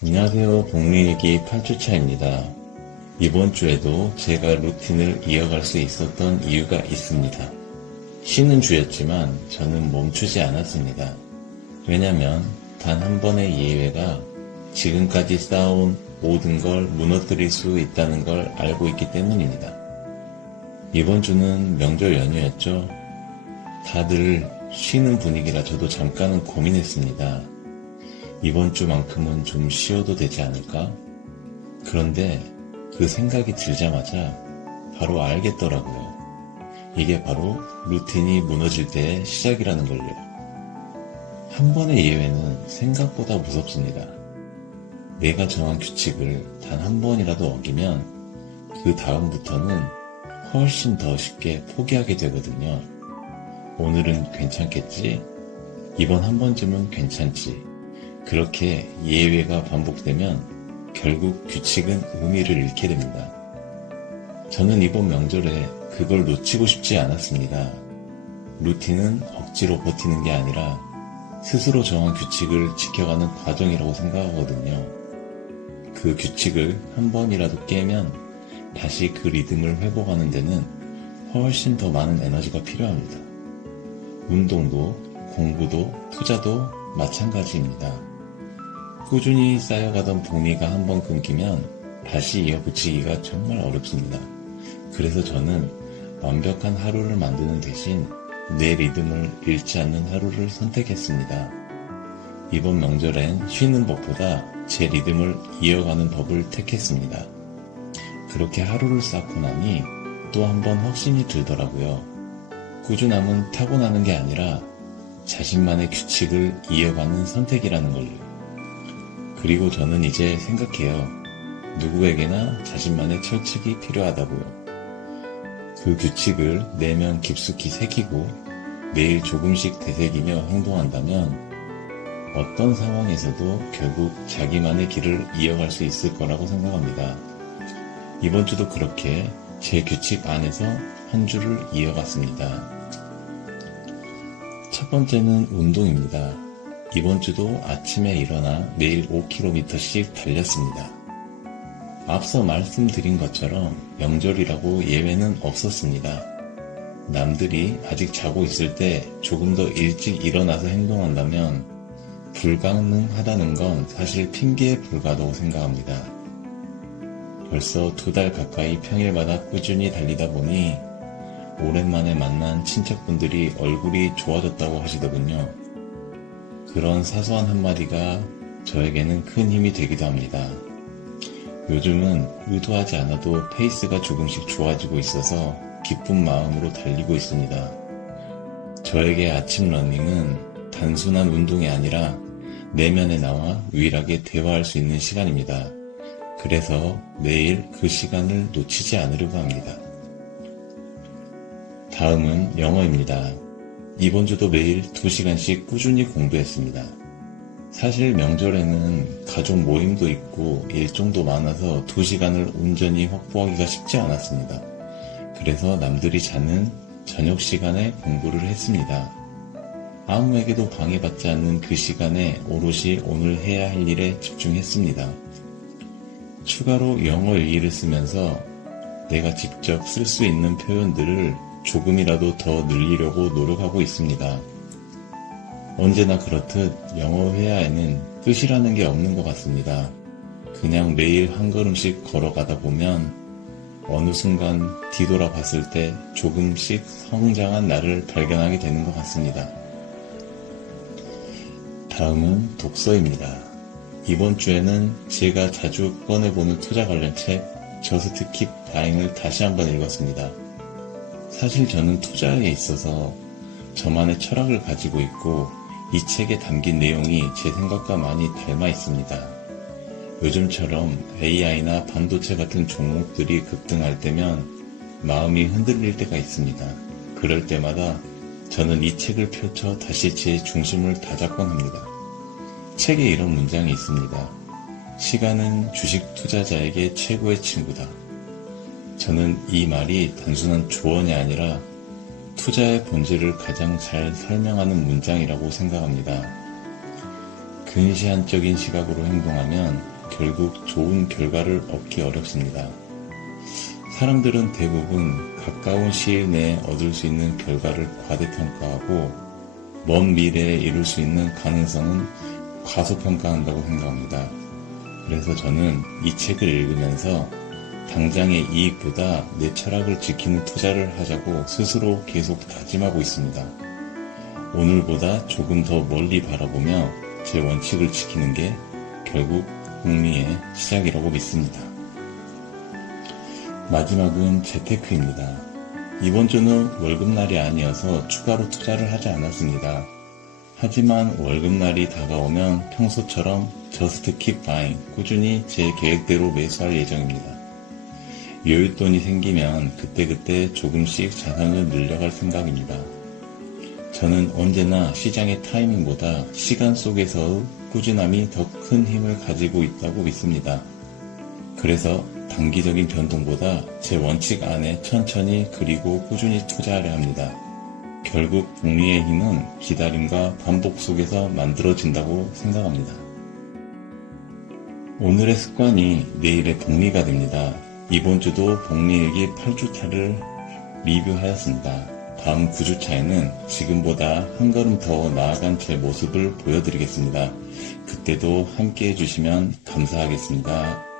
안녕하세요. 복리일기 8주차입니다. 이번 주에도 제가 루틴을 이어갈 수 있었던 이유가 있습니다. 쉬는 주였지만 저는 멈추지 않았습니다. 왜냐면 단 한 번의 예외가 지금까지 쌓아온 모든 걸 무너뜨릴 수 있다는 걸 알고 있기 때문입니다. 이번 주는 명절 연휴였죠. 다들 쉬는 분위기라 저도 잠깐은 고민했습니다. 이번 주만큼은 좀 쉬어도 되지 않을까? 그런데 그 생각이 들자마자 바로 알겠더라고요. 이게 바로 루틴이 무너질 때의 시작이라는 걸요. 한 번의 예외는 생각보다 무섭습니다. 내가 정한 규칙을 단 한 번이라도 어기면 그 다음부터는 훨씬 더 쉽게 포기하게 되거든요. 오늘은 괜찮겠지? 이번 한 번쯤은 괜찮지? 그렇게 예외가 반복되면 결국 규칙은 의미를 잃게 됩니다. 저는 이번 명절에 그걸 놓치고 싶지 않았습니다. 루틴은 억지로 버티는 게 아니라 스스로 정한 규칙을 지켜가는 과정이라고 생각하거든요. 그 규칙을 한 번이라도 깨면 다시 그 리듬을 회복하는 데는 훨씬 더 많은 에너지가 필요합니다. 운동도, 공부도, 투자도 마찬가지입니다. 꾸준히 쌓여가던 복리가 한번 끊기면 다시 이어붙이기가 정말 어렵습니다. 그래서 저는 완벽한 하루를 만드는 대신 내 리듬을 잃지 않는 하루를 선택했습니다. 이번 명절엔 쉬는 법보다 제 리듬을 이어가는 법을 택했습니다. 그렇게 하루를 쌓고 나니 또 한 번 확신이 들더라고요. 꾸준함은 타고나는 게 아니라 자신만의 규칙을 이어가는 선택이라는 걸요. 그리고 저는 이제 생각해요. 누구에게나 자신만의 철칙이 필요하다고요. 그 규칙을 내면 깊숙이 새기고 매일 조금씩 되새기며 행동한다면 어떤 상황에서도 결국 자기만의 길을 이어갈 수 있을 거라고 생각합니다. 이번 주도 그렇게 제 규칙 안에서 한 주를 이어갔습니다. 첫 번째는 운동입니다. 이번 주도 아침에 일어나 매일 5km씩 달렸습니다. 앞서 말씀드린 것처럼 명절이라고 예외는 없었습니다. 남들이 아직 자고 있을 때 조금 더 일찍 일어나서 행동한다면 불가능하다는 건 사실 핑계에 불과하다고 생각합니다. 벌써 2달 가까이 평일마다 꾸준히 달리다 보니 오랜만에 만난 친척분들이 얼굴이 좋아졌다고 하시더군요. 그런 사소한 한마디가 저에게는 큰 힘이 되기도 합니다. 요즘은 의도하지 않아도 페이스가 조금씩 좋아지고 있어서 기쁜 마음으로 달리고 있습니다. 저에게 아침 러닝은 단순한 운동이 아니라 내면에 나와 유일하게 대화할 수 있는 시간입니다. 그래서 매일 그 시간을 놓치지 않으려고 합니다. 다음은 영어입니다. 이번 주도 매일 2시간씩 꾸준히 공부했습니다. 사실 명절에는 가족 모임도 있고 일정도 많아서 2시간을 온전히 확보하기가 쉽지 않았습니다. 그래서 남들이 자는 저녁 시간에 공부를 했습니다. 아무에게도 방해받지 않는 그 시간에 오롯이 오늘 해야 할 일에 집중했습니다. 추가로 영어 일기를 쓰면서 내가 직접 쓸 수 있는 표현들을 조금이라도 더 늘리려고 노력하고 있습니다. 언제나 그렇듯 영어 회화에는 끝이라는 게 없는 것 같습니다. 그냥 매일 한 걸음씩 걸어가다 보면 어느 순간 뒤돌아 봤을 때 조금씩 성장한 나를 발견하게 되는 것 같습니다. 다음은 독서입니다. 이번 주에는 제가 자주 꺼내보는 투자 관련 책 저스트 킵 바잉을 다시 한번 읽었습니다. 사실 저는 투자에 있어서 저만의 철학을 가지고 있고 이 책에 담긴 내용이 제 생각과 많이 닮아 있습니다. 요즘처럼 AI나 반도체 같은 종목들이 급등할 때면 마음이 흔들릴 때가 있습니다. 그럴 때마다 저는 이 책을 펼쳐 다시 제 중심을 다잡곤 합니다. 책에 이런 문장이 있습니다. 시간은 주식 투자자에게 최고의 친구다. 저는 이 말이 단순한 조언이 아니라 투자의 본질을 가장 잘 설명하는 문장이라고 생각합니다. 근시안적인 시각으로 행동하면 결국 좋은 결과를 얻기 어렵습니다. 사람들은 대부분 가까운 시일 내에 얻을 수 있는 결과를 과대평가하고 먼 미래에 이룰 수 있는 가능성은 과소평가한다고 생각합니다. 그래서 저는 이 책을 읽으면서 당장의 이익보다 내 철학을 지키는 투자를 하자고 스스로 계속 다짐하고 있습니다. 오늘보다 조금 더 멀리 바라보며 제 원칙을 지키는 게 결국 승리의 시작이라고 믿습니다. 마지막은 재테크입니다. 이번 주는 월급날이 아니어서 추가로 투자를 하지 않았습니다. 하지만 월급날이 다가오면 평소처럼 Just Keep Buying, 꾸준히 제 계획대로 매수할 예정입니다. 여윳돈이 생기면 그때그때 조금씩 자산을 늘려갈 생각입니다. 저는 언제나 시장의 타이밍보다 시간 속에서의 꾸준함이 더 큰 힘을 가지고 있다고 믿습니다. 그래서 단기적인 변동보다 제 원칙 안에 천천히 그리고 꾸준히 투자하려 합니다. 결국 복리의 힘은 기다림과 반복 속에서 만들어진다고 생각합니다. 오늘의 습관이 내일의 복리가 됩니다. 이번 주도 복리일기 8주차를 리뷰하였습니다. 다음 9주차에는 지금보다 한 걸음 더 나아간 제 모습을 보여드리겠습니다. 그때도 함께 해주시면 감사하겠습니다.